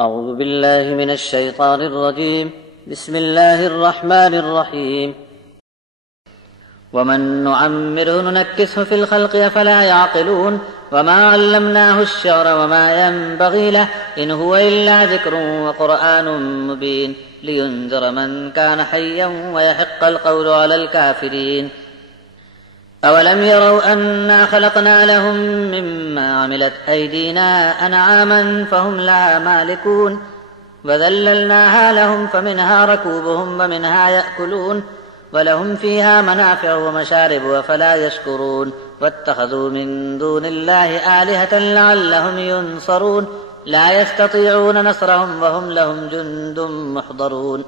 أعوذ بالله من الشيطان الرجيم. بسم الله الرحمن الرحيم. ومن نعمره ننكسه في الخلق أفلا يعقلون وما علمناه الشعر وما ينبغي له إن هو إلا ذكر وقرآن مبين لينذر من كان حيا ويحق القول على الكافرين. أولم يروا أنا خلقنا لهم مما عملت أيدينا أنعاما فهم لها مالكون وذللناها لهم فمنها ركوبهم ومنها يأكلون ولهم فيها منافع ومشارب أفلا يشكرون واتخذوا من دون الله آلهة لعلهم ينصرون لا يستطيعون نصرهم وهم لهم جند محضرون.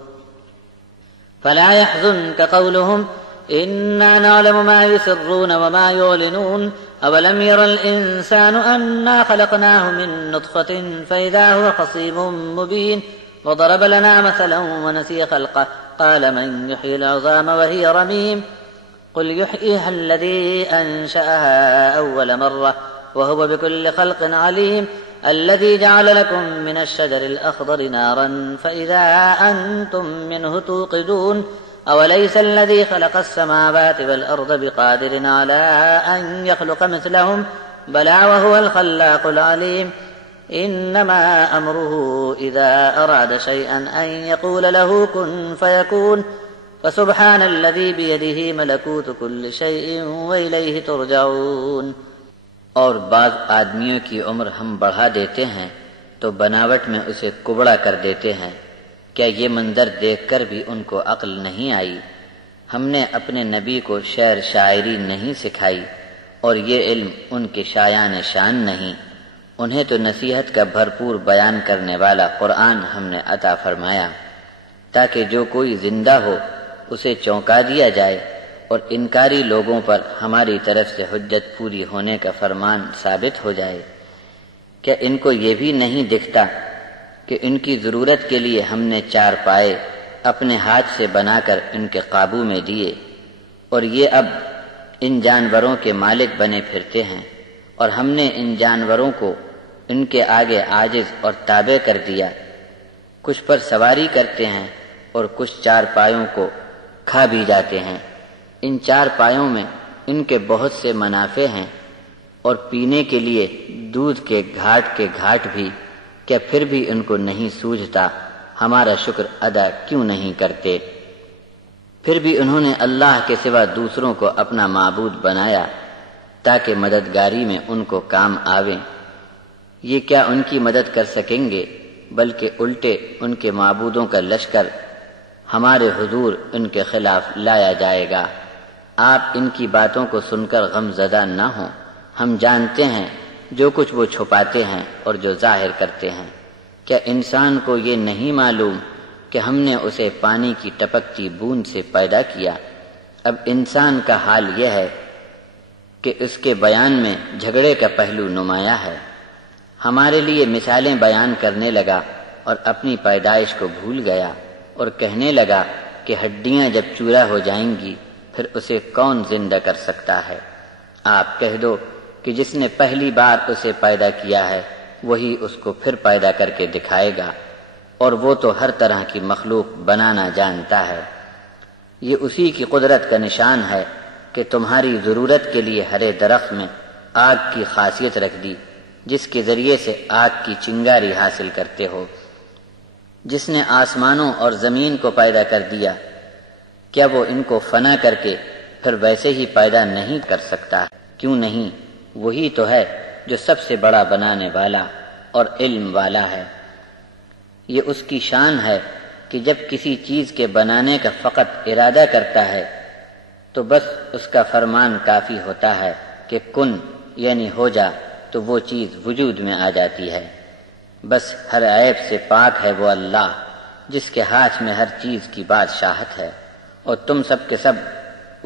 فلا يحزنك قولهم إنا نعلم ما يسرون وما يعلنون أولم ير الإنسان أنا خلقناه من نطفة فإذا هو خصيم مبين وضرب لنا مثلا ونسي خلقه قال من يحيي العظام وهي رميم قل يحييها الذي أنشأها أول مرة وهو بكل خلق عليم الذي جعل لكم من الشجر الأخضر نارا فإذا أنتم منه توقدون أوليس الذي خلق السماوات والأرض بقادر على أن يخلق مثلهم بلى وهو الخلاق العليم إنما أمره إذا أراد شيئا أن يقول له كن فيكون فسبحان الذي بيده ملكوت كل شيء وإليه ترجعون. اور بعض آدمیوں کی عمر ہم بڑھا دیتے ہیں تو بناوٹ میں اسے کبڑا کر دیتے ہیں. کیا یہ منظر دیکھ کر بھی ان کو عقل نہیں آئی؟ ہم نے اپنے نبی کو شعر شاعری نہیں سکھائی اور یہ علم ان کے شایان شان نہیں. انہیں تو نصیحت کا بھرپور بیان کرنے والا قرآن ہم نے عطا فرمایا تاکہ جو کوئی زندہ ہو اسے چونکا دیا جائے اور انکاری لوگوں پر ہماری طرف سے حجت پوری ہونے کا فرمان ثابت ہو جائے. کیا ان کو یہ بھی نہیں دکھتا کہ ان کی ضرورت کے لیے ہم نے 4 پائے اپنے ہاتھ سے بنا کر ان کے قابو میں دیے اور یہ اب ان جانوروں کے مالک بنے پھرتے ہیں اور ہم نے ان جانوروں کو ان کے آگے عاجز اور تابع کر دیا. کچھ پر سواری کرتے ہیں اور کچھ 4 پایوں کو کھا بھی جاتے ہیں. ان 4 پایوں میں ان کے بہت سے منافع ہیں اور پینے کے لیے دودھ کے گھاٹ بھی. کیا پھر بھی ان کو نہیں سوجھتا ہمارا شکر ادا کیوں نہیں کرتے؟ پھر بھی انہوں نے اللہ کے سوا دوسروں کو اپنا معبود بنایا تاکہ مددگاری میں ان کو کام آویں. یہ کیا ان کی مدد کر سکیں گے؟ بلکہ الٹے ان کے معبودوں کا لشکر ہمارے حضور ان کے خلاف لایا جائے گا. آپ ان کی باتوں کو سن کر غم زدہ نہ ہوں. ہم جانتے ہیں جو کچھ وہ چھپاتے ہیں اور جو ظاہر کرتے ہیں. کیا انسان کو یہ نہیں معلوم کہ ہم نے اسے پانی کی ٹپکتی بوند سے پیدا کیا؟ اب انسان کا حال یہ ہے کہ اس کے بیان میں جھگڑے کا پہلو نمایاں ہے. ہمارے لیے مثالیں بیان کرنے لگا اور اپنی پیدائش کو بھول گیا اور کہنے لگا کہ ہڈیاں جب چورا ہو جائیں گی پھر اسے کون زندہ کر سکتا ہے؟ آپ کہہ دو کہ جس نے پہلی بار اسے پیدا کیا ہے وہی اس کو پھر پیدا کر کے دکھائے گا اور وہ تو ہر طرح کی مخلوق بنانا جانتا ہے. یہ اسی کی قدرت کا نشان ہے کہ تمہاری ضرورت کے لیے ہرے درخت میں آگ کی خاصیت رکھ دی جس کے ذریعے سے آگ کی چنگاری حاصل کرتے ہو. جس نے آسمانوں اور زمین کو پیدا کر دیا کیا وہ ان کو فنا کر کے پھر ویسے ہی پیدا نہیں کر سکتا؟ کیوں نہیں؟ وہی تو ہے جو سب سے بڑا بنانے والا اور علم والا ہے. یہ اس کی شان ہے کہ جب کسی چیز کے بنانے کا فقط ارادہ کرتا ہے تو بس اس کا فرمان کافی ہوتا ہے کہ کن یعنی ہو جا تو وہ چیز وجود میں آ جاتی ہے. بس ہر عیب سے پاک ہے وہ اللہ جس کے ہاتھ میں ہر چیز کی بادشاہت ہے اور تم سب کے سب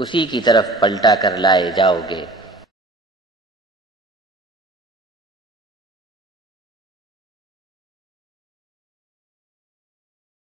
اسی کی طرف پلٹا کر لائے جاؤ گے.